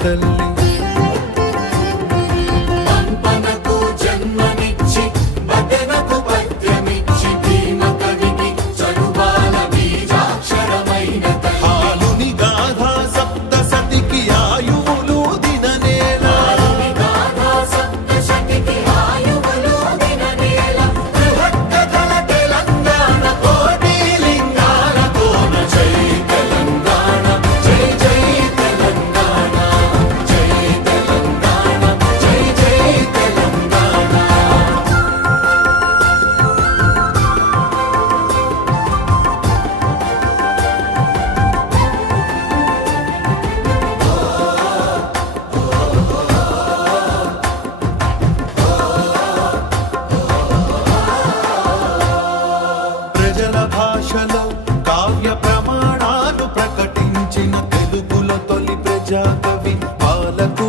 காத்தல் రాజా కవి పాలకు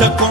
lucha